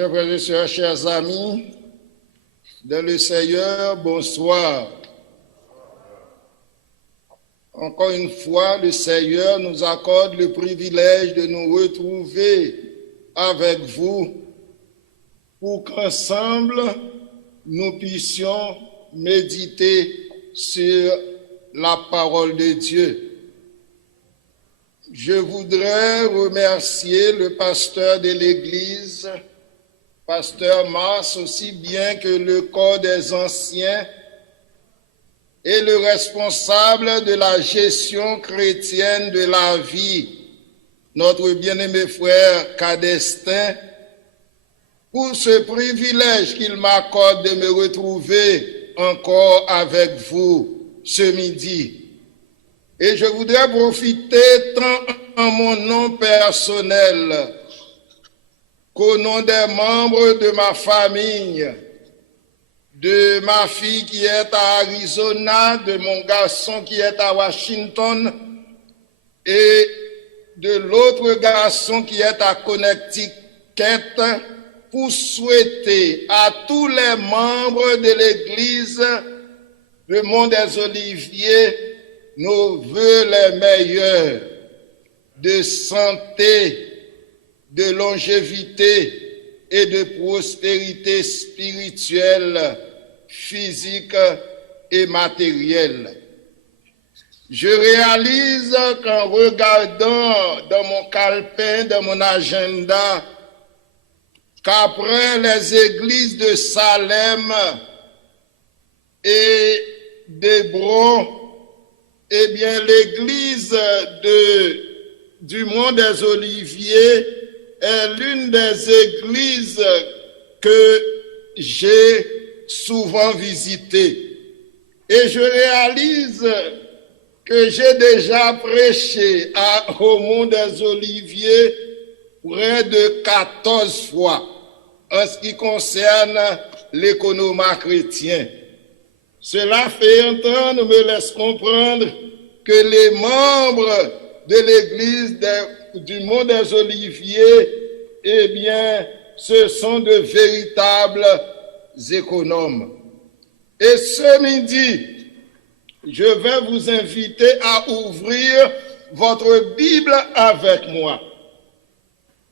Chers frères et sœurs, chers amis, dans le Seigneur, bonsoir. Encore une fois, le Seigneur nous accorde le privilège de nous retrouver avec vous pour qu'ensemble, nous puissions méditer sur la parole de Dieu. Je voudrais remercier le pasteur de l'Église, pasteur Mars, aussi bien que le corps des anciens et le responsable de la gestion chrétienne de la vie, notre bien-aimé frère Cadestin, pour ce privilège qu'il m'accorde de me retrouver encore avec vous ce midi. Et je voudrais profiter tant en mon nom personnel qu'au nom des membres de ma famille, de ma fille qui est à Arizona, de mon garçon qui est à Washington et de l'autre garçon qui est à Connecticut, pour souhaiter à tous les membres de l'Église de Mont des Oliviers nos vœux les meilleurs de santé, de longévité et de prospérité spirituelle, physique et matérielle. Je réalise qu'en regardant dans mon calepin, dans mon agenda, qu'après les églises de Salem et d'Hébron, eh bien, l'église du Mont des Oliviers est l'une des églises que j'ai souvent visitées. Et je réalise que j'ai déjà prêché au Mont des Oliviers près de 14 fois en ce qui concerne l'économat chrétien. Cela fait entendre, me laisse comprendre que les membres de l'église du Mont des Oliviers, eh bien, ce sont de véritables économes. Et ce midi, je vais vous inviter à ouvrir votre Bible avec moi.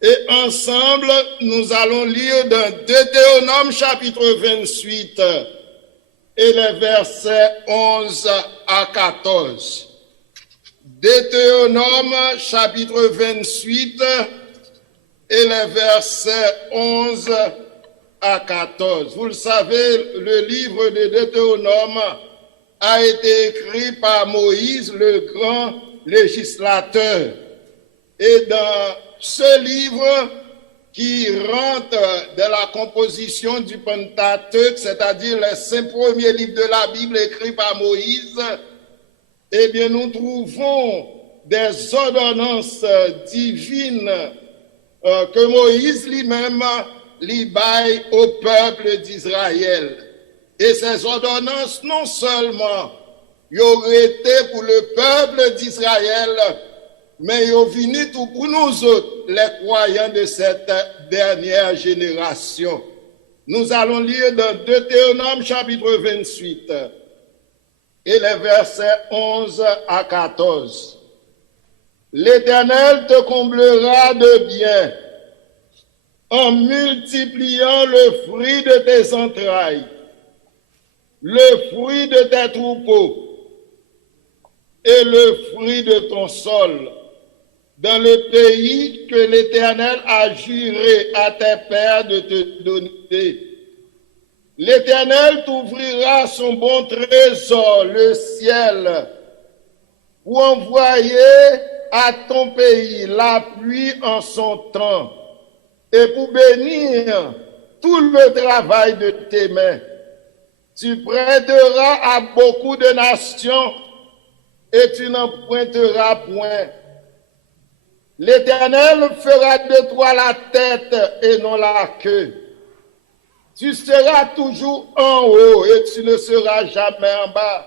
Et ensemble, nous allons lire dans Deutéronome chapitre 28 et les versets 11 à 14. Deutéronome chapitre 28 et les versets 11 à 14. Vous le savez, le livre de Deutéronome a été écrit par Moïse, le grand législateur. Et dans ce livre qui rentre de la composition du Pentateuque, c'est-à-dire les 5 premiers livres de la Bible écrits par Moïse, eh bien, nous trouvons des ordonnances divines que Moïse lui-même baille au peuple d'Israël. Et ces ordonnances, non seulement y auraient été pour le peuple d'Israël, mais ils ont venu tout pour nous autres, les croyants de cette dernière génération. Nous allons lire dans Deutéronome chapitre 28 et les versets 11 à 14. L'Éternel te comblera de biens en multipliant le fruit de tes entrailles, le fruit de tes troupeaux et le fruit de ton sol, dans le pays que l'Éternel a juré à tes pères de te donner. L'Éternel t'ouvrira son bon trésor, le ciel, pour envoyer à ton pays la pluie en son temps et pour bénir tout le travail de tes mains. Tu prêteras à beaucoup de nations et tu n'en pointeras point. L'Éternel fera de toi la tête et non la queue. Tu seras toujours en haut et tu ne seras jamais en bas.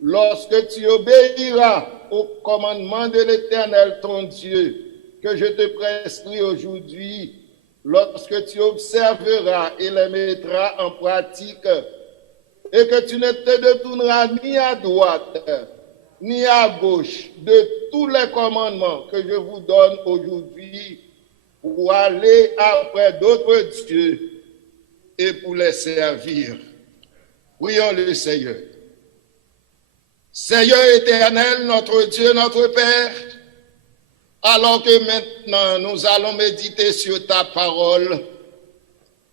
Lorsque tu obéiras au commandement de l'Éternel ton Dieu, que je te prescris aujourd'hui, lorsque tu observeras et les mettras en pratique, et que tu ne te détourneras ni à droite, ni à gauche de tous les commandements que je vous donne aujourd'hui pour aller après d'autres dieux et pour les servir. Prions le Seigneur. Seigneur éternel, notre Dieu, notre Père, alors que maintenant nous allons méditer sur ta parole,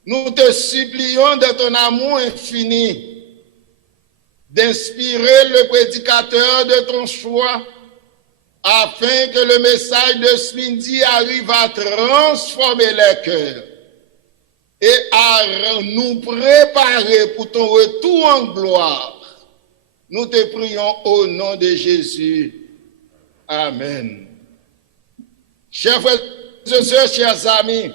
nous te supplions de ton amour infini d'inspirer le prédicateur de ton choix afin que le message de ce midi arrive à transformer les cœurs et à nous préparer pour ton retour en gloire. Nous te prions au nom de Jésus. Amen. Chers frères et sœurs, chers amis,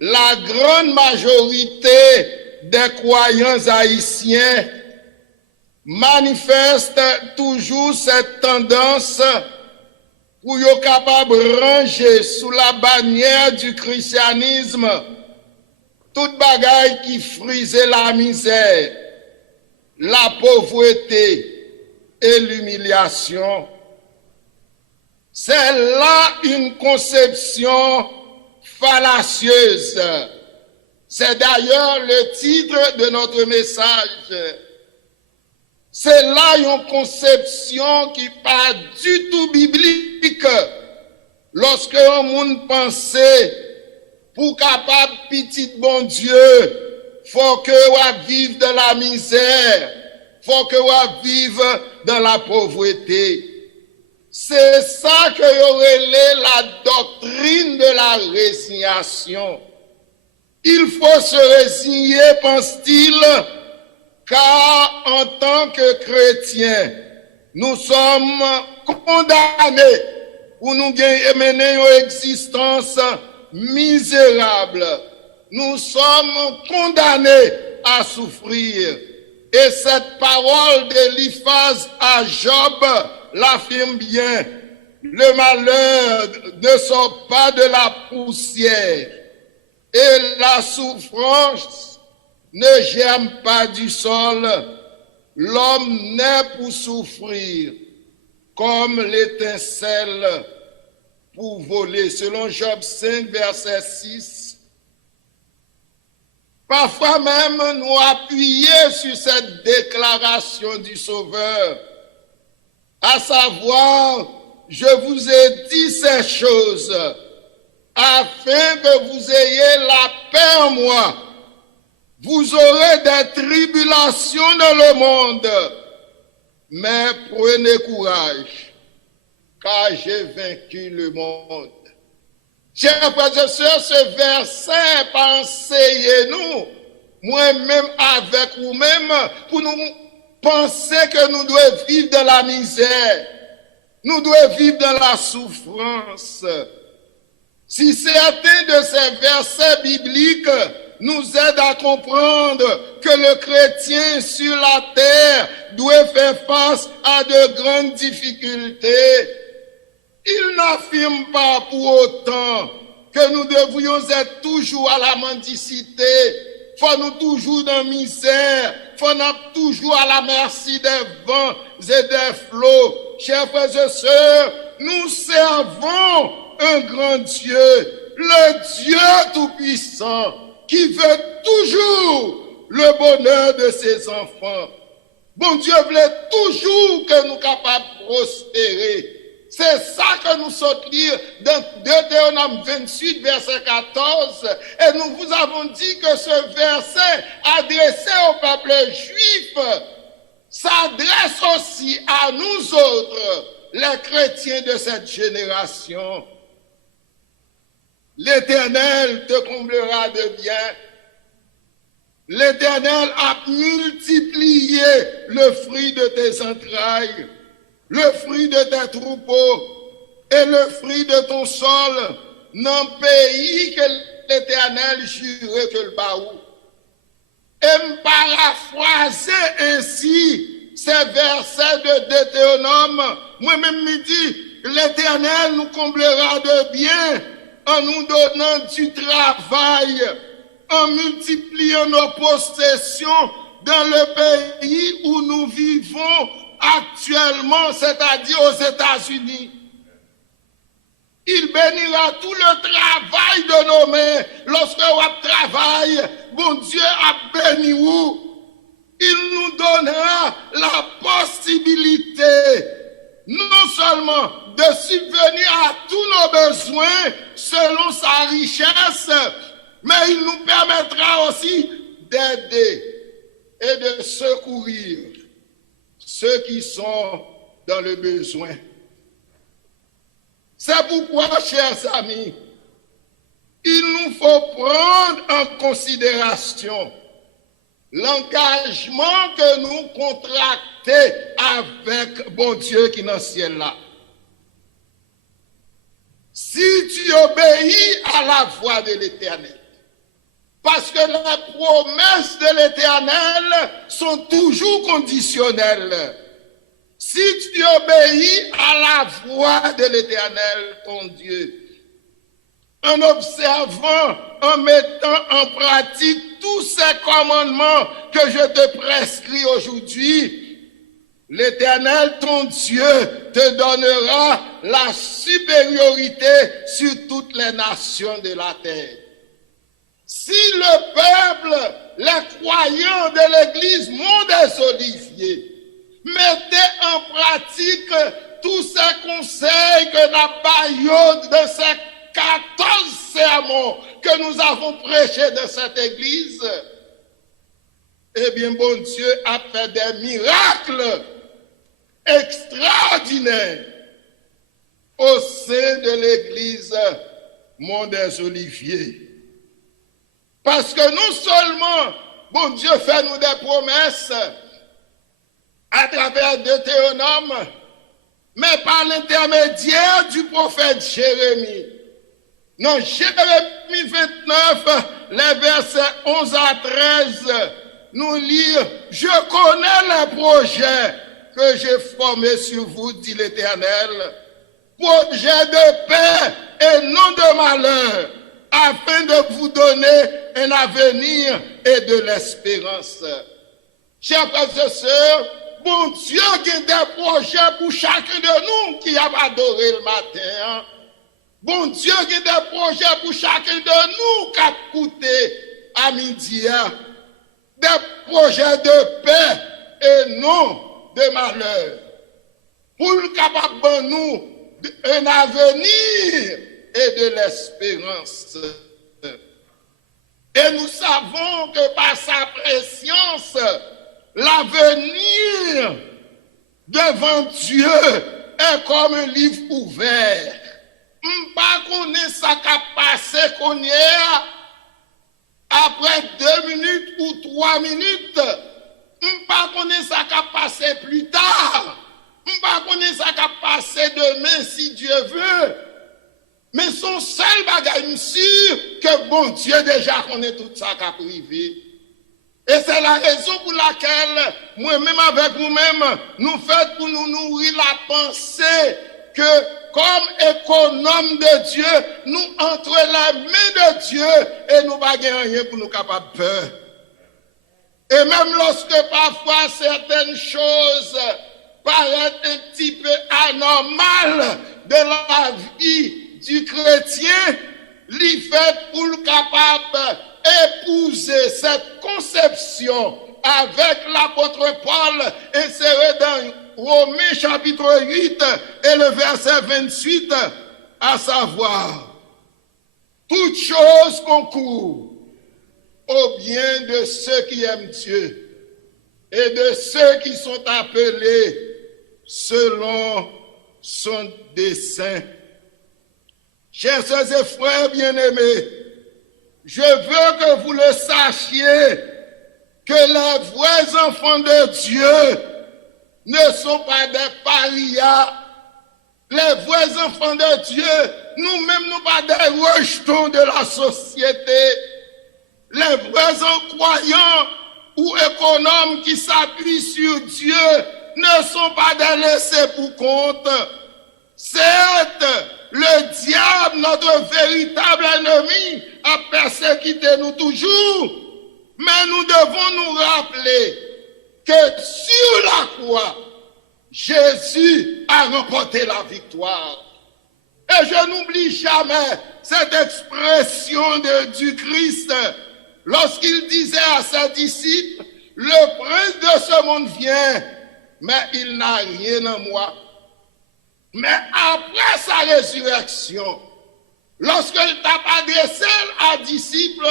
la grande majorité des croyants haïtiens manifeste toujours cette tendance pour être capable de ranger sous la bannière du christianisme toute bagaille qui frisait la misère, la pauvreté et l'humiliation. C'est là une conception fallacieuse. C'est d'ailleurs le titre de notre message. C'est là une conception qui n'est pas du tout biblique. Lorsque un monde pensait pour capable petit bon Dieu, faut que on vive dans la misère, faut que on vive dans la pauvreté. C'est ça que aurait la doctrine de la résignation. Il faut se résigner, pense-t-il, car en tant que chrétiens, nous sommes condamnés pour nous mener une existence misérable. Nous sommes condamnés à souffrir. Et cette parole d'Éliphaz à Job l'affirme bien. Le malheur ne sort pas de la poussière et la souffrance ne germe pas du sol. L'homme naît pour souffrir comme l'étincelle pour voler. Selon Job 5, verset 6. Parfois même nous appuyer sur cette déclaration du Sauveur, à savoir, je vous ai dit ces choses afin que vous ayez la paix en moi. Vous aurez des tribulations dans le monde, mais prenez courage, car j'ai vaincu le monde. Chers frères et sœurs, ce verset, pensez-nous, moi-même avec vous-même, pour nous penser que nous devons vivre dans la misère, nous devons vivre dans la souffrance. Si certains de ces versets bibliques nous aident à comprendre que le chrétien sur la terre doit faire face à de grandes difficultés, il n'affirme pas pour autant que nous devrions être toujours à la mendicité, faut nous toujours dans la misère, faut nous toujours à la merci des vents et des flots. Chers frères et sœurs, nous servons un grand Dieu, le Dieu Tout-Puissant, qui veut toujours le bonheur de ses enfants. Bon Dieu voulait toujours que nous capables de prospérer. C'est ça que nous sommes lire dans Deutéronome 28, verset 14. Et nous vous avons dit que ce verset adressé au peuple juif s'adresse aussi à nous autres, les chrétiens de cette génération. L'Éternel te comblera de bien. L'Éternel a multiplié le fruit de tes entrailles, le fruit de tes troupeaux et le fruit de ton sol, dans le pays que l'Éternel jurait que le baou. Et me paraphraser ainsi ces versets de Deutéronome, moi-même me dit, l'Éternel nous comblera de bien. en nous donnant du travail, en multipliant nos possessions dans le pays où nous vivons actuellement, c'est-à-dire aux États-Unis. Il bénira tout le travail de nos mains. Lorsque on travaille, bon Dieu a béni vous. Il nous donnera la possibilité non seulement de subvenir à tous nos besoins selon sa richesse, mais il nous permettra aussi d'aider et de secourir ceux qui sont dans le besoin. C'est pourquoi, chers amis, il nous faut prendre en considération l'engagement que nous contractons avec bon Dieu qui est dans le ciel là. Si tu obéis à la voix de l'Éternel, parce que les promesses de l'Éternel sont toujours conditionnelles. Si tu obéis à la voix de l'Éternel, ton Dieu, en observant, en mettant en pratique tous ces commandements que je te prescris aujourd'hui, l'Éternel, ton Dieu, te donnera la supériorité sur toutes les nations de la terre. Si le peuple, les croyants de l'église Mont des Oliviers, mettez en pratique tous ces conseils que nous de ces 14 sermons que nous avons prêchés de cette église, eh bien, bon Dieu a fait des miracles extraordinaires au sein de l'église Mont des Oliviers. Parce que non seulement, bon Dieu fait nous des promesses à travers Deutéronome, mais par l'intermédiaire du prophète Jérémie. Dans Jérémie 29, les versets 11 à 13, nous lisons « Je connais les projets que j'ai formés sur vous, dit l'Éternel, projets de paix et non de malheur, afin de vous donner un avenir et de l'espérance. » Chers frères et sœurs, bon Dieu qui a des projets pour chacun de nous qui a adoré le matin. Bon Dieu qui a des projets pour chacun de nous qui a écouté à midi. Des projets de paix et non de malheur. Pour le capable de nous un avenir et de l'espérance. Et nous savons que par sa préscience, l'avenir devant Dieu est comme un livre ouvert. Pas qu'on ait ça qu'à passer qu'on y est après 2 minutes ou 3 minutes. Pas qu'on ait ça qu'à passer plus tard. Pas qu'on ait ça qu'à passer demain si Dieu veut. Mais son seul bagage sûr que bon Dieu déjà connaît tout ça qu'à privé. Et c'est la raison pour laquelle moi-même avec vous-même, nous faisons pour nous nourrir la pensée que comme économe de Dieu, nous entre les mains de Dieu et nous ne baguons rien pour nous capables de peur. Et même lorsque parfois certaines choses paraissent un petit peu anormales de la vie du chrétien, il fait pour le capable épouser cette conception avec l'apôtre Paul inséré dans Romains chapitre 8 et le verset 28, à savoir, toute chose concourt au bien de ceux qui aiment Dieu et de ceux qui sont appelés selon son dessein. Chers sœurs et frères bien-aimés, je veux que vous le sachiez, que les vrais enfants de Dieu ne sont pas des parias. Les vrais enfants de Dieu, nous-mêmes, nous pas des rejetons de la société. Les vrais croyants ou économes qui s'appuient sur Dieu ne sont pas des laissés pour compte. Certes, le diable, notre véritable ennemi, a persécuté nous toujours, mais nous devons nous rappeler que sur la croix, Jésus a remporté la victoire. Et je n'oublie jamais cette expression du Christ lorsqu'il disait à ses disciples, le prince de ce monde vient, mais il n'a rien en moi. Mais après sa résurrection, lorsqu'il t'a adressé à disciples,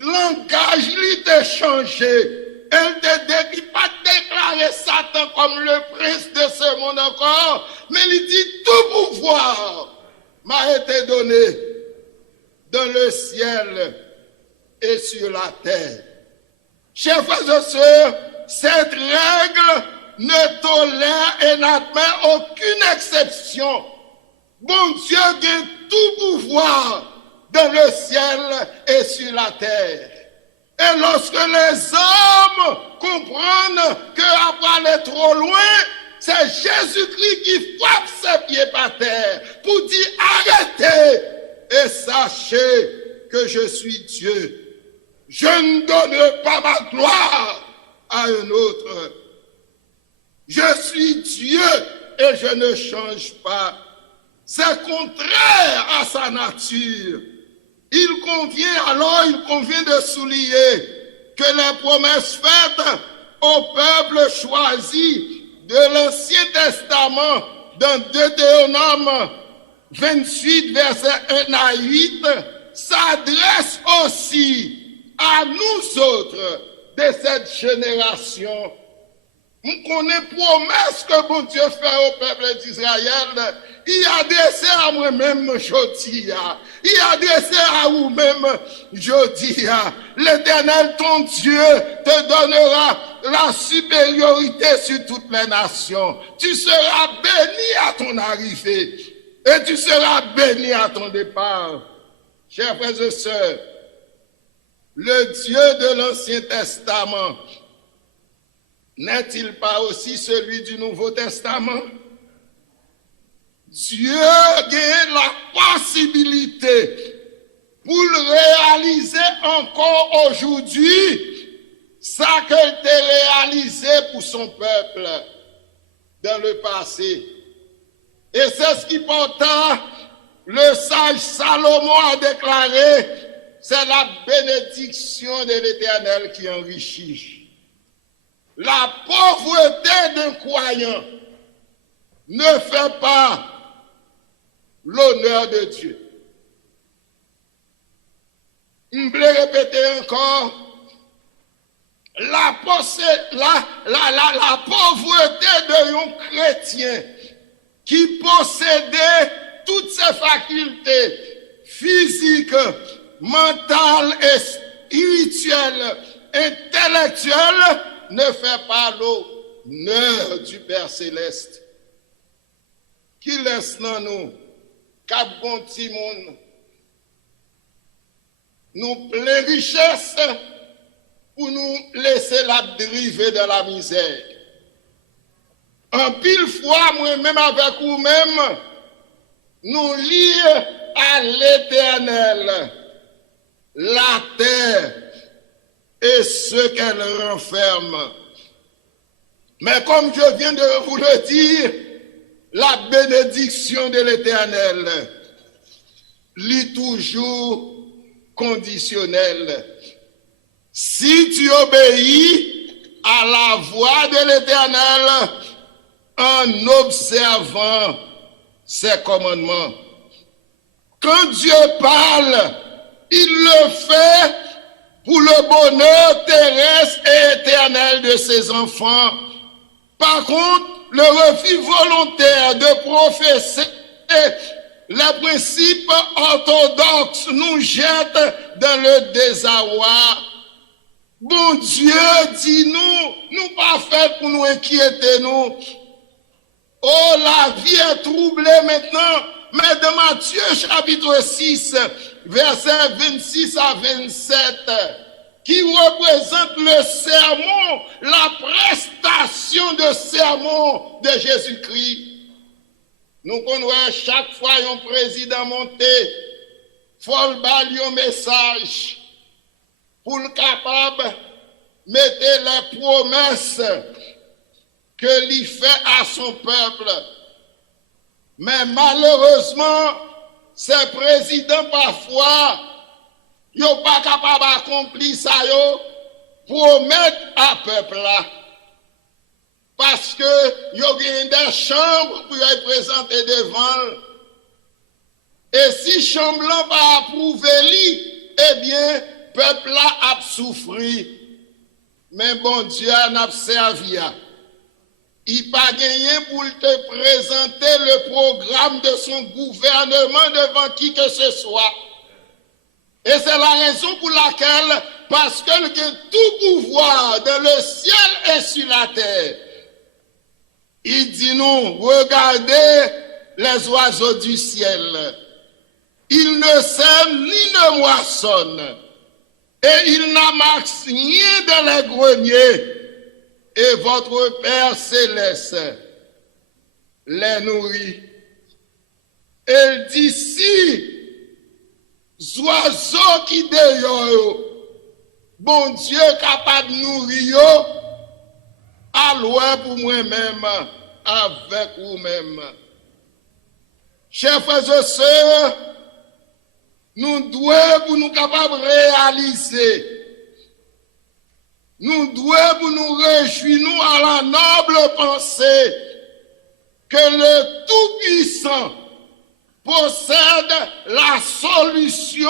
le langage lui t'a changé. Elle ne dit pas déclarer Satan comme le prince de ce monde encore, mais il dit tout pouvoir m'a été donné dans le ciel et sur la terre. Chers frères et sœurs, cette règle ne tolère et n'admet aucune exception. Bon Dieu a tout pouvoir dans le ciel et sur la terre. Et lorsque les hommes comprennent qu'après aller trop loin, c'est Jésus-Christ qui frappe ses pieds par terre pour dire arrêtez et sachez que je suis Dieu. Je ne donne pas ma gloire à un autre. Je suis Dieu et je ne change pas. C'est contraire à sa nature. Il convient de souligner que les promesses faites au peuple choisi de l'Ancien Testament dans Deutéronome 28, versets 1 à 8, s'adressent aussi à nous autres de cette génération. On connaît promesse que bon Dieu fait au peuple d'Israël. Il adressé à moi-même aujourd'hui. Il adressé à vous-même aujourd'hui. L'Éternel, ton Dieu, te donnera la supériorité sur toutes les nations. Tu seras béni à ton arrivée et tu seras béni à ton départ. Chers frères et sœurs, le Dieu de l'Ancien Testament n'est-il pas aussi celui du Nouveau Testament? Dieu a la possibilité pour le réaliser encore aujourd'hui, ça qu'il a réalisé pour son peuple dans le passé. Et c'est ce qui pourtant le sage Salomon a déclaré, c'est la bénédiction de l'Éternel qui enrichit. La pauvreté d'un croyant ne fait pas l'honneur de Dieu. Je vais répéter encore, la pauvreté d'un chrétien qui possédait toutes ses facultés physiques, mentales et spirituelles, intellectuelles, ne fait pas l'honneur du Père Céleste. Qui laisse dans nous, qu'à bon petit monde, nous plein richesse pour nous laisser la dériver de la misère. En pile fois, moi-même avec vous-même, nous lions à l'Éternel la terre et ce qu'elle renferme. Mais comme je viens de vous le dire, la bénédiction de l'Éternel est toujours conditionnelle. Si tu obéis à la voix de l'Éternel en observant ses commandements. Quand Dieu parle, il le fait pour le bonheur terrestre et éternel de ses enfants. Par contre, le refus volontaire de professer les principes orthodoxes nous jette dans le désarroi. Bon Dieu, dis-nous, nous pas fait pour nous inquiéter, nous. Oh, la vie est troublée maintenant. Mais dans Matthieu chapitre 6, versets 26 à 27, qui représente le sermon, la prestation de sermon de Jésus-Christ. Nous connaissons chaque fois un président monté, faut le balayer un message pour le capable de mettre les promesses que l'il fait à son peuple. Mais malheureusement, ces présidents parfois, ils ne sont pas capables d'accomplir ça, promettre à peuple là. Parce que y a des chambres pour les présenter devant. Et si chambre là va approuver lui, eh bien, peuple là a souffert. Mais bon Dieu n'a servi. Il n'a pas gagné pour te présenter le programme de son gouvernement devant qui que ce soit. Et c'est la raison pour laquelle, parce que tout pouvoir dans le ciel et sur la terre, il dit nous, regardez les oiseaux du ciel. Ils ne sèment ni ne moissonnent. Et ils n'amassent rien dans les greniers. Et votre Père céleste les nourrit. Et dit si oiseaux qui dehors, bon Dieu capable de nourrir, à loin pour moi-même, avec vous-même. Chers frères et sœurs, nous devons pour nous capables de réaliser. Nous devons pour nous réjouir nous à la noble pensée que le Tout-Puissant possède la solution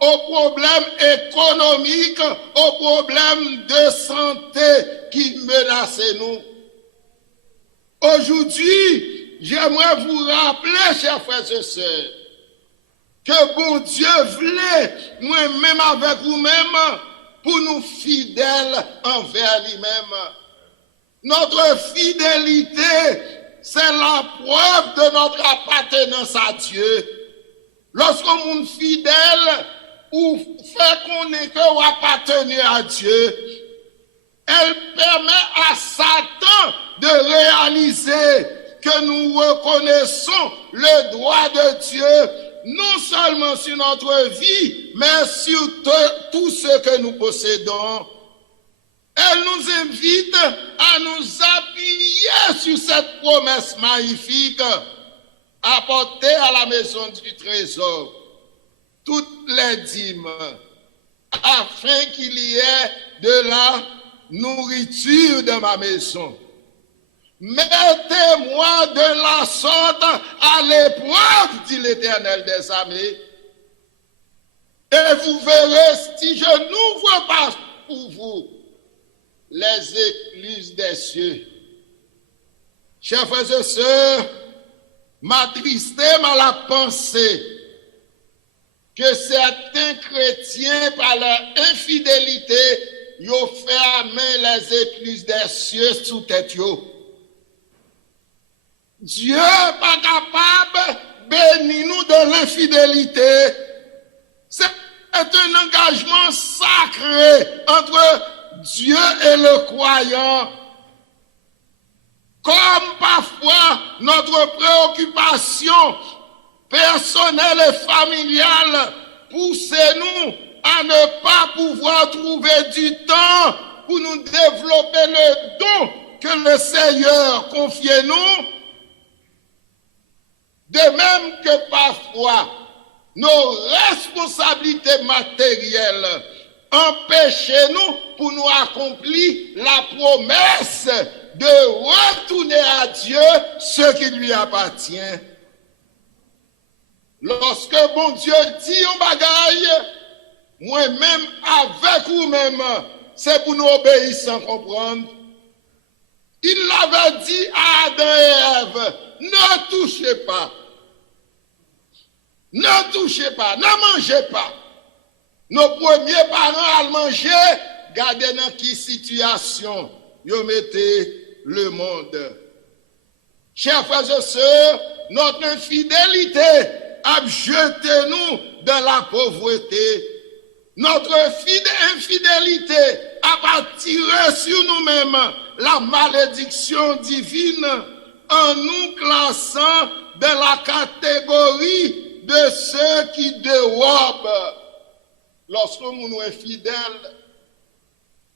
aux problèmes économiques, aux problèmes de santé qui menacent nous. Aujourd'hui, j'aimerais vous rappeler, chers frères et sœurs, que bon Dieu voulait, moi-même avec vous-même, pour nous fidèles envers lui-même. Notre fidélité, c'est la preuve de notre appartenance à Dieu. Lorsqu'on est fidèle, ou fait qu'on est que vous appartenez à Dieu, elle permet à Satan de réaliser que nous reconnaissons le droit de Dieu, non seulement sur notre vie, mais sur tout ce que nous possédons. Elle nous invite à nous appuyer sur cette promesse magnifique, apportée à la maison du trésor toutes les dîmes, afin qu'il y ait de la nourriture dans ma maison. Mettez-moi de la sorte à l'épreuve, dit l'Éternel des armées, et vous verrez si je n'ouvre pas pour vous les écluses des cieux. Chers frères et sœurs, m'attristait à la pensée que certains chrétiens, par leur infidélité, ils ont fermé les écluses des cieux sous tête. Dieu n'est pas capable de bénir nous de l'infidélité. C'est un engagement sacré entre Dieu et le croyant. Comme parfois notre préoccupation personnelle et familiale pousse-nous à ne pas pouvoir trouver du temps pour nous développer le don que le Seigneur confie nous. De même que parfois nos responsabilités matérielles empêchent nous pour nous accomplir la promesse de retourner à Dieu ce qui lui appartient. Lorsque bon Dieu dit un bagaille, moi-même avec vous-même, c'est pour nous obéir sans comprendre. Il l'avait dit à Adam et Ève, ne touchez pas. Ne touchez pas, ne mangez pas. Nos premiers parents à manger, regardez dans quelle situation ils mettaient le monde. Chers frères et sœurs, notre infidélité a jeté nous dans la pauvreté. Notre infidélité a attiré sur nous-mêmes la malédiction divine en nous classant dans la catégorie de ceux qui dérobent. Lorsque nous sommes fidèles,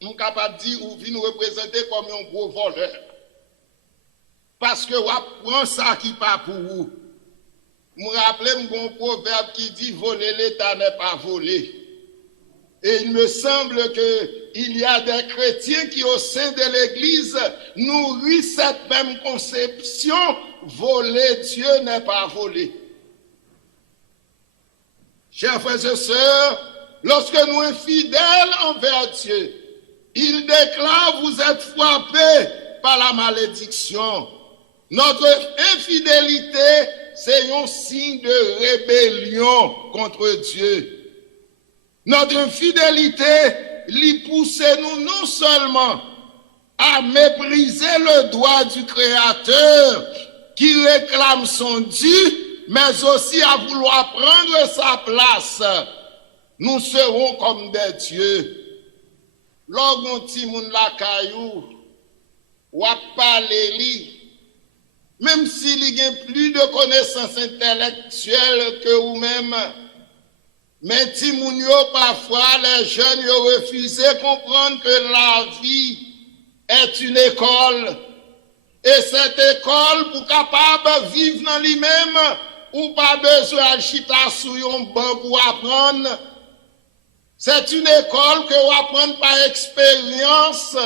nous sommes capables de dire ou nous représenter comme un gros voleur. Parce que vous prenez ça qui n'est pas pour vous. Je me rappelle un proverbe qui dit voler l'État n'est pas volé. Et il me semble qu'il y a des chrétiens qui, au sein de l'Église, nourrissent cette même conception. Voler Dieu n'est pas volé. Chers frères et sœurs, lorsque nous sommes fidèles envers Dieu, il déclare vous êtes frappés par la malédiction. Notre infidélité, c'est un signe de rébellion contre Dieu. Notre infidélité lui pousse nous non seulement à mépriser le droit du Créateur qui réclame son dû, mais aussi à vouloir prendre sa place. Nous serons comme des dieux. Lorsqu'on dit moun la caillou, ou a parlé li, même s'il y a plus de connaissances intellectuelles que vous-même, mais si moun yo parfois les jeunes yo refusé de comprendre que la vie est une école. Et cette école, pour capable de vivre dans lui-même, ou pas besoin de chita sur un banc pour apprendre. C'est une école que vous apprenez par expérience.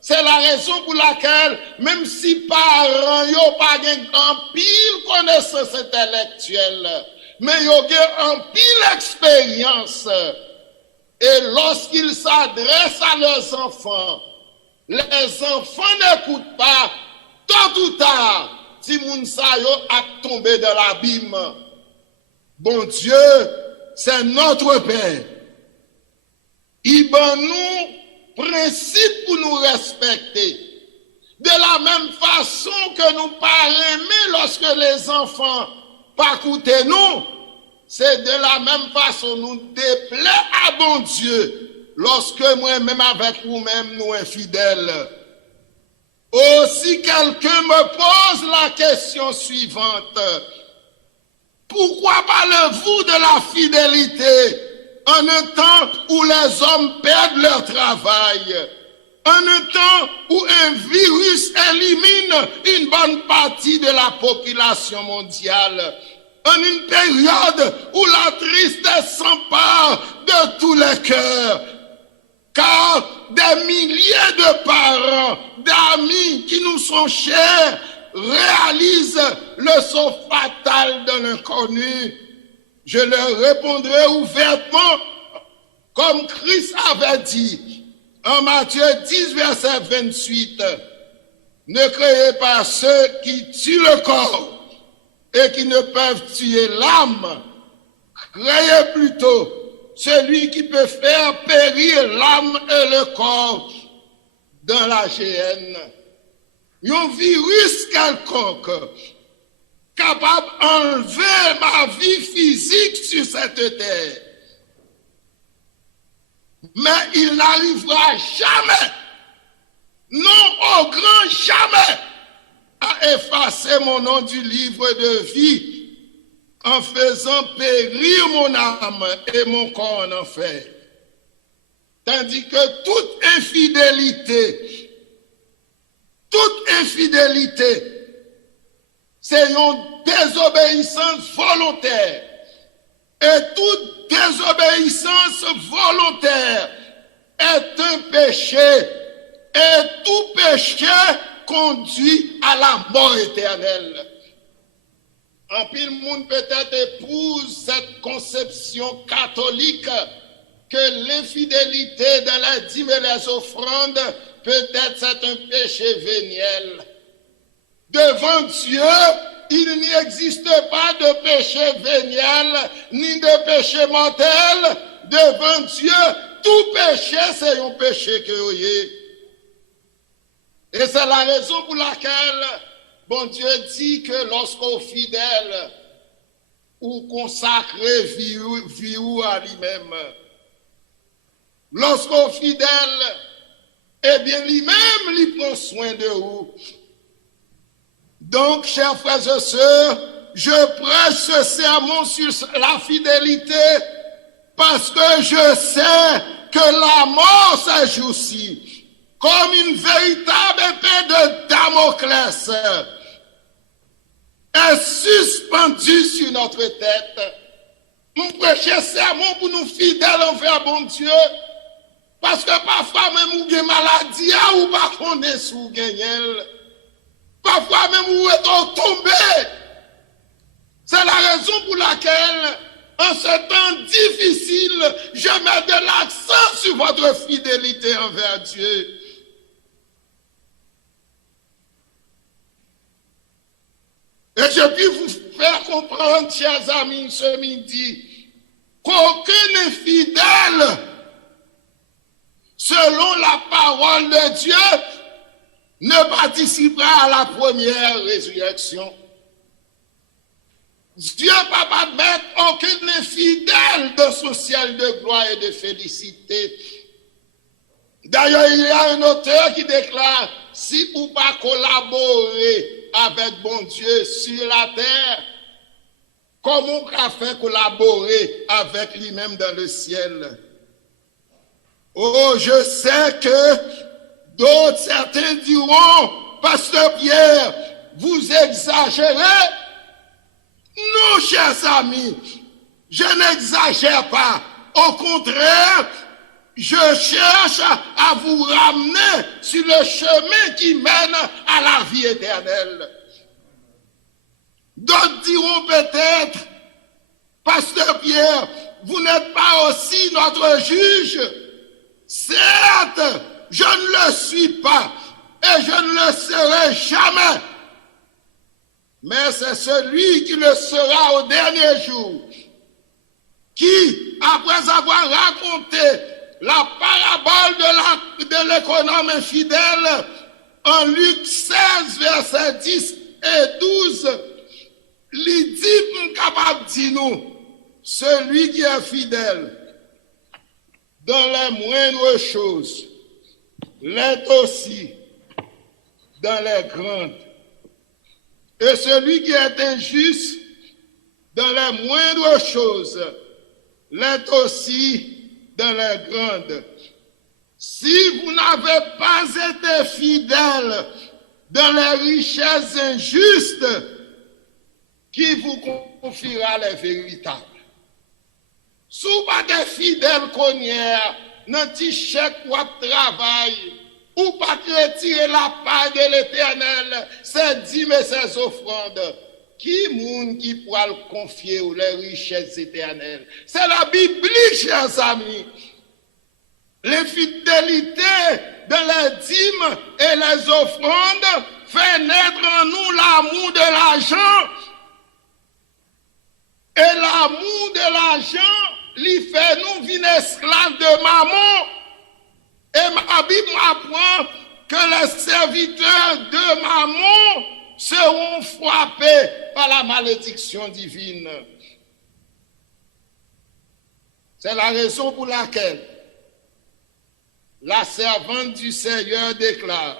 C'est la raison pour laquelle, même si parents n'ont pas en pile connaissance intellectuelle, mais ils ont en pile expérience. Et lorsqu'ils s'adressent à leurs enfants, les enfants n'écoutent pas, tôt ou tard, si moun sa yo a tombé dans l'abîme. Bon Dieu, c'est notre Père. Il ban nous principe pour nous respecter. De la même façon que nous parlons lorsque les enfants pas écouter nous, c'est de la même façon nous déplaît à bon Dieu lorsque moi-même avec vous-même nous infidèles. Aussi quelqu'un me pose la question suivante. Pourquoi parlez-vous de la fidélité en un temps où les hommes perdent leur travail, en un temps où un virus élimine une bonne partie de la population mondiale, en une période où la tristesse s'empare de tous les cœurs, car des milliers de parents, d'amis qui nous sont chers, réalisent le saut fatal de l'inconnu. Je leur répondrai ouvertement, comme Christ avait dit en Matthieu 10, verset 28, ne créez pas ceux qui tuent le corps et qui ne peuvent tuer l'âme, créez plutôt celui qui peut faire périr l'âme et le corps dans la géhenne. Un virus quelconque capable d'enlever ma vie physique sur cette terre. Mais il n'arrivera jamais, non au grand jamais, à effacer mon nom du livre de vie en faisant périr mon âme et mon corps en enfer. Tandis que toute infidélité, c'est une désobéissance volontaire. Et toute désobéissance volontaire est un péché. Et tout péché conduit à la mort éternelle. En pile monde peut-être épouse cette conception catholique que l'infidélité dans les dîmes et les offrandes peut-être c'est un péché véniel. Devant Dieu, il n'y existe pas de péché véniel ni de péché mortel. Devant Dieu, tout péché, c'est un péché que vous avez. Et c'est la raison pour laquelle, bon Dieu dit que lorsqu'on fidèle ou consacre vie à lui-même, lorsqu'on fidèle, eh bien lui-même, il prend soin de vous. Donc, chers frères et sœurs, je prêche ce sermon sur la fidélité parce que je sais que la mort ces jours-ci, comme une véritable épée de Damoclès, est suspendue sur notre tête. Nous prêchons sermon pour nous fidèles envers bon Dieu. Parce que parfois même ou une maladie ou pas qu'on est sous gagnel. Parfois même où est tombé. C'est la raison pour laquelle, en ce temps difficile, je mets de l'accent sur votre fidélité envers Dieu. Et je puis vous faire comprendre, chers amis, ce midi, qu'aucun est fidèle selon la parole de Dieu ne participera à la première résurrection. Dieu ne va pas mettre aucun infidèle dans son ciel de gloire et de félicité. D'ailleurs, il y a un auteur qui déclare, si vous ne pas collaborer avec bon Dieu sur la terre, comment on a fait collaborer avec lui-même dans le ciel? Oh, je sais que d'autres, certains diront, Pasteur Pierre, vous exagérez. Non, chers amis, je n'exagère pas. Au contraire, je cherche à vous ramener sur le chemin qui mène à la vie éternelle. D'autres diront peut-être, Pasteur Pierre, vous n'êtes pas aussi notre juge. Certes, je ne le suis pas et je ne le serai jamais. Mais c'est celui qui le sera au dernier jour, qui, après avoir raconté la parabole de l'économe infidèle en Luc 16, versets 10 et 12, il dit capable de dire nous, celui qui est fidèle dans les moindres choses, l'est aussi dans les grandes. Et celui qui est injuste dans les moindres choses, l'est aussi dans les grandes. Si vous n'avez pas été fidèle dans les richesses injustes, qui vous confiera les véritables? Si vous n'êtes pas fidèle qu'on y est, dans petit chèque ou travail, ou pas retirer la part de l'Éternel, ses dîmes et ses offrandes, qui moun qui pourra le confier aux les richesses éternelles? C'est la Bible, chers amis. L'infidélité dans les dîmes et les offrandes fait naître en nous l'amour de l'argent. Et l'amour de l'argent lui fait nous venir esclaves de maman. Et ma Bible m'apprend que les serviteurs de maman seront frappés par la malédiction divine. C'est la raison pour laquelle la servante du Seigneur déclare,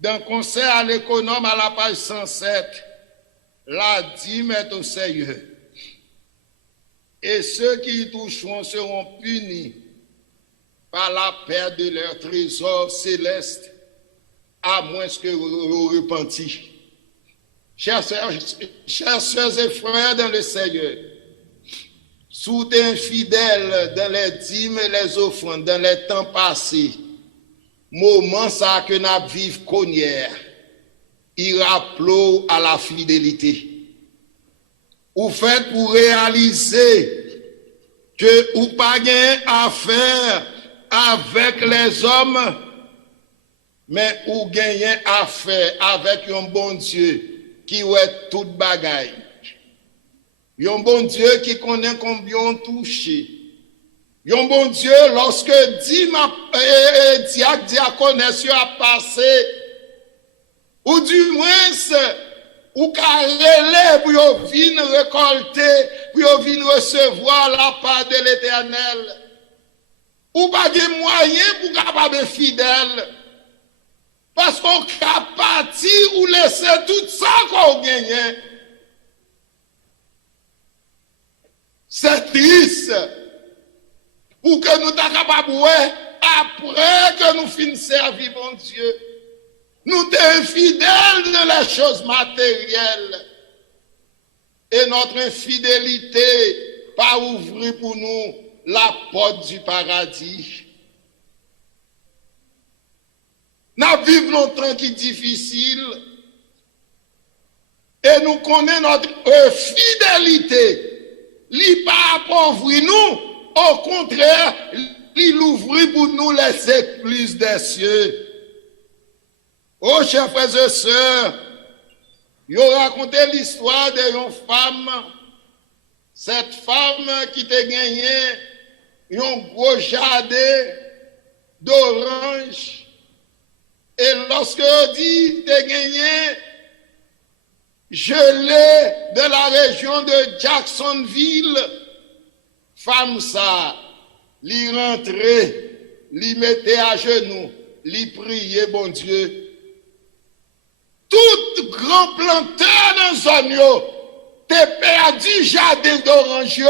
dans Conseil à l'économe à la page 107, la dîme est au Seigneur, et ceux qui y toucheront seront punis par la perte de leur trésor céleste, à moins que vous repentiez. Chers sœurs et frères dans le Seigneur, sous des infidèles dans les dîmes et les offrandes, dans les temps passés, moment ça que nous vivons connière, il rappelle à la fidélité. Ou fait pour réaliser que ou pas gain affaire avec les hommes, mais ou gagne affaire avec un bon Dieu qui est toute bagaille. Un bon Dieu qui connaît combien on touché. Un bon Dieu, lorsque diaconesse a passé, ou du moins, ou carrelé pour venir récolter, pour venir recevoir la part de l'Éternel. Ou pas de moyens pour capable être fidèle. Parce qu'on a parti ou laisser tout ça qu'on gagne. C'est triste pour que nous soyons capables, après que nous finissons servir bon Dieu, nous sommes infidèles dans les choses matérielles. Et notre infidélité pas ouvrir pour nous la porte du paradis. Nous vivons longtemps qui est difficile et nous connaissons notre fidélité. Il pas appauvrir nous, au contraire, il ouvre pour nous les écluses des cieux. Oh, chers frères et sœurs, je raconté l'histoire d'une femme. Cette femme qui t'a gagné un gros jardin d'orange. Et lorsque on dit t'a gagné gelé de la région de Jacksonville, femme ça, l'y rentrait, l'y mettait à genoux, l'y priait, bon Dieu. Tout grand planteur dans zone yo, t'es perdu jardin d'orange,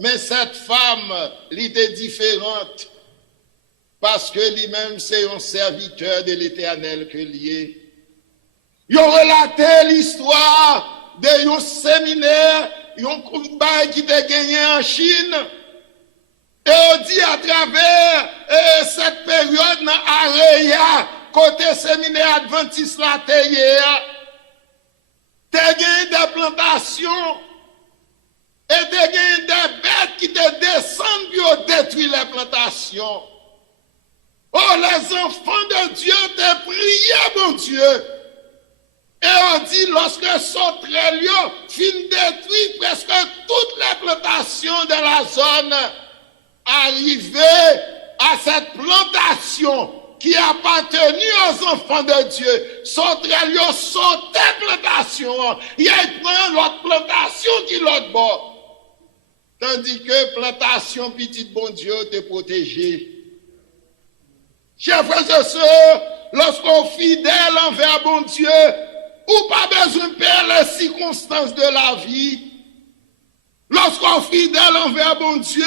mais cette femme, elle était différente. Parce que lui-même, c'est un serviteur de l'Éternel que lié. Ils ont relaté l'histoire d'un séminaire, un combat qui était gagné en Chine. Et on dit à travers cette période, à Areya, côté séminaire adventiste la t'as gagné des plantations et t'as gagné des bêtes qui te descendent pour détruire les plantations. Oh, les enfants de Dieu te prient, mon Dieu. Et on dit, lorsque Sautrelio fin détruit presque toutes les plantations de la zone, arrivé à cette plantation qui appartenait aux enfants de Dieu, Sautrelio sautait plantation, il prend l'autre plantation qui l'autre bord. Tandis que plantation petite bon Dieu te protégeait. Chers frères et sœurs, lorsqu'on est fidèle envers bon Dieu, ou pas besoin de perdre les circonstances de la vie. Lorsqu'on est fidèle envers bon Dieu,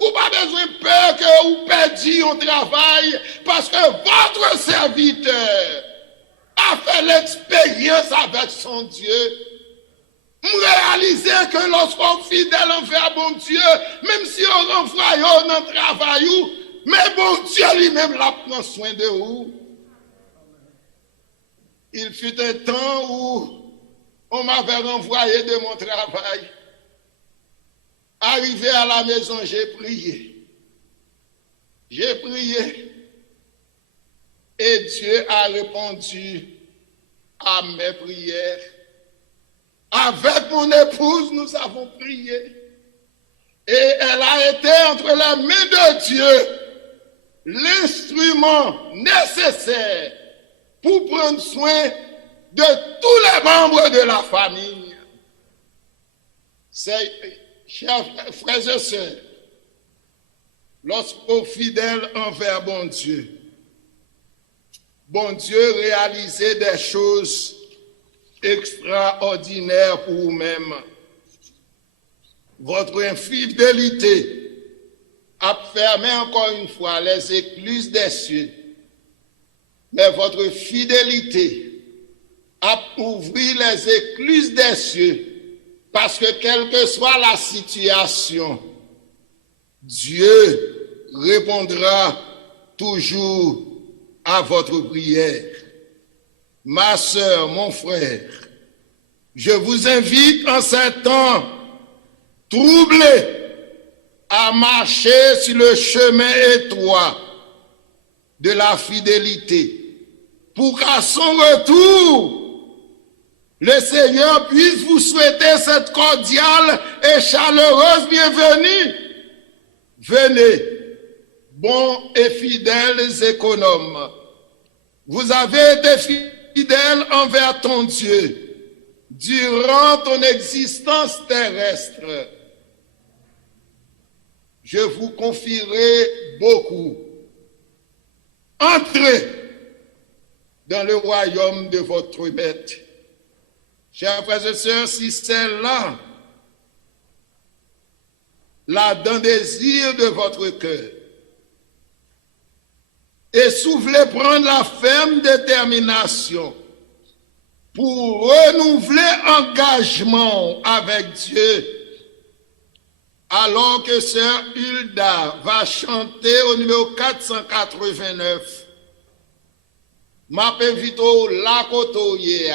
ou pas besoin de peur que vous perdiez au travail, parce que votre serviteur a fait l'expérience avec son Dieu. Réaliser que lorsqu'on est fidèle envers bon Dieu, même si on renvoie dans le travail, mais bon Dieu lui-même la prend soin de vous. Il fut un temps où on m'avait renvoyé de mon travail. Arrivé à la maison, j'ai prié. J'ai prié. Et Dieu a répondu à mes prières. Avec mon épouse, nous avons prié. Et elle a été entre les mains de Dieu l'instrument nécessaire pour prendre soin de tous les membres de la famille. C'est, chers frères et sœurs, lorsqu'on est fidèle envers bon Dieu réalisait des choses extraordinaires pour vous-même. Votre infidélité a fermé encore une fois les écluses des cieux. Mais votre fidélité a ouvert les écluses des cieux. Parce que quelle que soit la situation, Dieu répondra toujours à votre prière. Ma sœur, mon frère, je vous invite en ces temps troublés à marcher sur le chemin étroit de la fidélité, pour qu'à son retour, le Seigneur puisse vous souhaiter cette cordiale et chaleureuse bienvenue. Venez, bons et fidèles économes, vous avez été fidèles envers ton Dieu durant ton existence terrestre. Je vous confierai beaucoup. Entrez dans le royaume de votre maître. Chers frères et sœurs, si c'est là l'ardent désir de votre cœur. Et si vous voulez prendre la ferme détermination pour renouveler engagement avec Dieu, alors que Sœur Hulda va chanter au numéro 489, m'invite la côté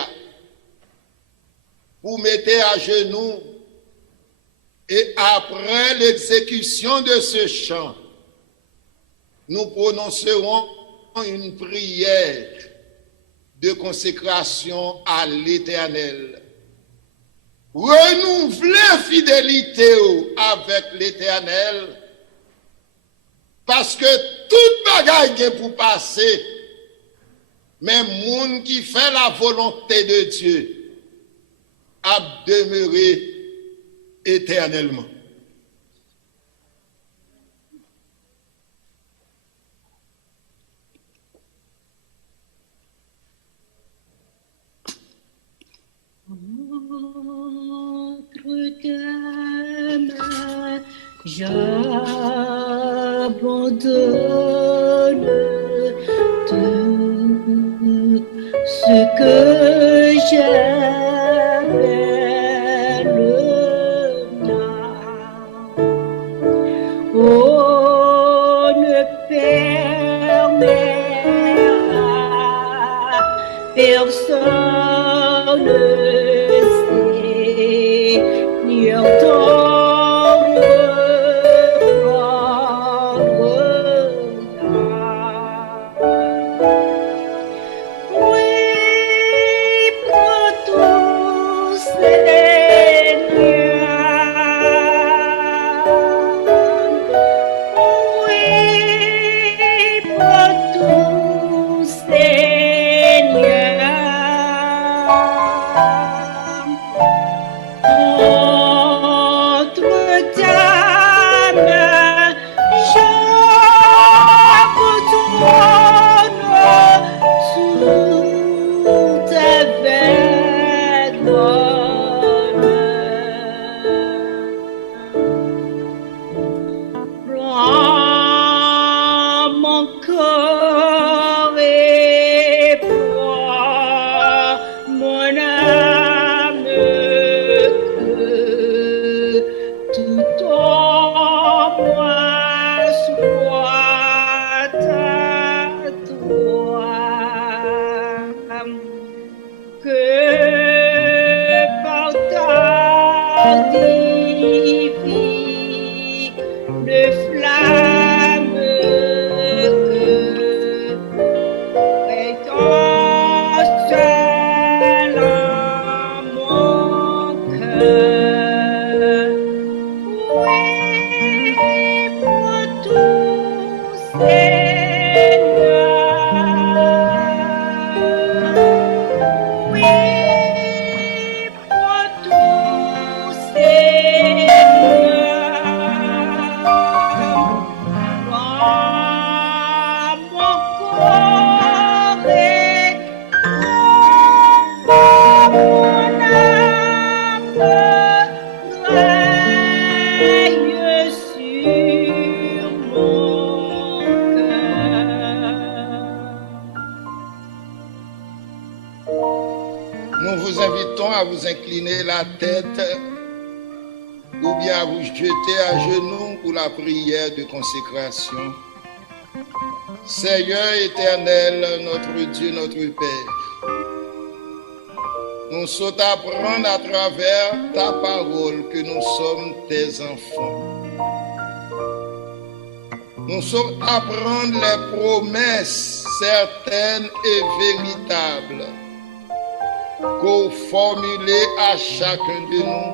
pour mettre à genoux et après l'exécution de ce chant, nous prononcerons une prière de consécration à l'Éternel. Renouveler fidélité avec l'Éternel, parce que toute bagaille est pour passer, mais monde qui fait la volonté de Dieu a demeuré éternellement. J'abandonne tout ce que j'avais le mal. Oh, ne permets à personne, Seigneur, Nous vous invitons à vous incliner la tête ou bien à vous jeter à genoux pour la prière de consécration. Seigneur éternel, notre Dieu, notre Père, nous sommes apprendre à travers ta parole que nous sommes tes enfants. Nous sommes apprendre les promesses certaines et véritables qu'au formulé à chacun de nous.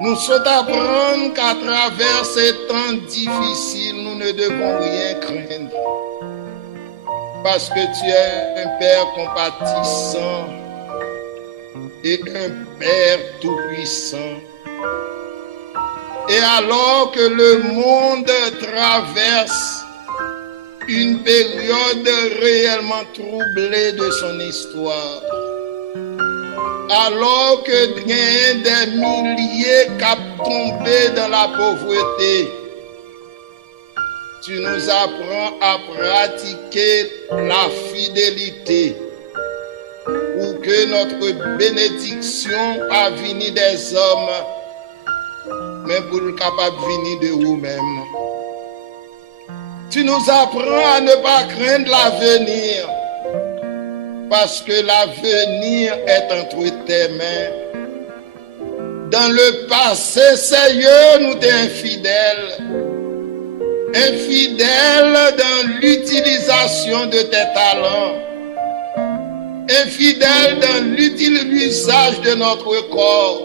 Nous sommes apprendre qu'à travers ces temps difficiles, nous ne devons rien craindre. Parce que tu es un Père compatissant et un Père tout-puissant. Et alors que le monde traverse une période réellement troublée de son histoire, alors que des milliers qui tombés dans la pauvreté, tu nous apprends à pratiquer la fidélité pour que notre bénédiction pas venir des hommes, mais pour le capable venir de nous-mêmes. Tu nous apprends à ne pas craindre l'avenir, parce que l'avenir est entre tes mains. Dans le passé, Seigneur, nous t'es infidèles. Infidèles dans l'utilisation de tes talents. Infidèles dans l'usage de notre corps.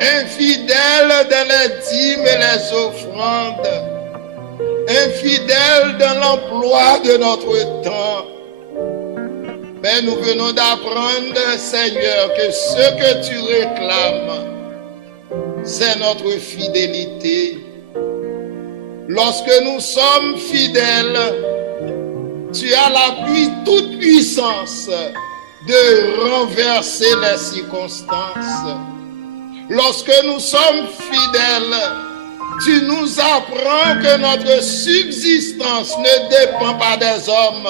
Infidèles dans les dîmes et les offrandes. Infidèles dans l'emploi de notre temps. Mais nous venons d'apprendre, Seigneur, que ce que tu réclames, c'est notre fidélité. Lorsque nous sommes fidèles, tu as toute puissance de renverser les circonstances. Lorsque nous sommes fidèles, tu nous apprends que notre subsistance ne dépend pas des hommes,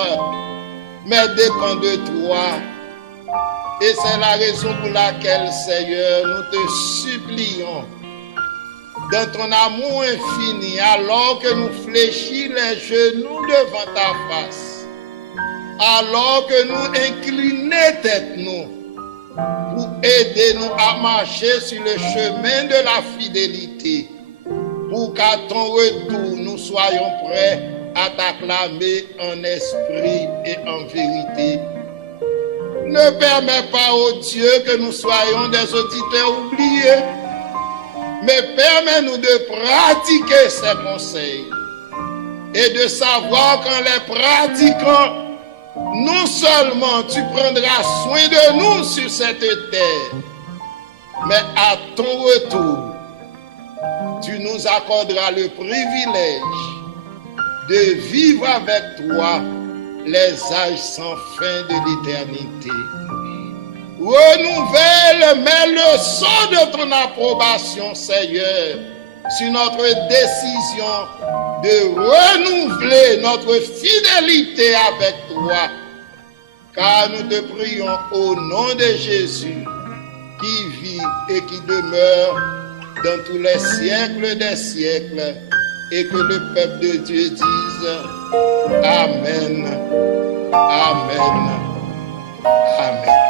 mais dépend de toi. Et c'est la raison pour laquelle, Seigneur, nous te supplions, dans ton amour infini, alors que nous fléchissons les genoux devant ta face, alors que nous inclinons tête nous, pour aider nous à marcher sur le chemin de la fidélité, pour qu'à ton retour, nous soyons prêts à t'acclamer en esprit et en vérité. Ne permets pas, ô Dieu, que nous soyons des auditeurs oubliés, mais permets-nous de pratiquer ces conseils et de savoir qu'en les pratiquant, non seulement tu prendras soin de nous sur cette terre, mais à ton retour, tu nous accorderas le privilège de vivre avec toi les âges sans fin de l'éternité. Renouvelle, mets le son de ton approbation, Seigneur, sur notre décision de renouveler notre fidélité avec toi, car nous te prions au nom de Jésus, qui vit et qui demeure dans tous les siècles des siècles, et que le peuple de Dieu dise Amen, Amen, Amen.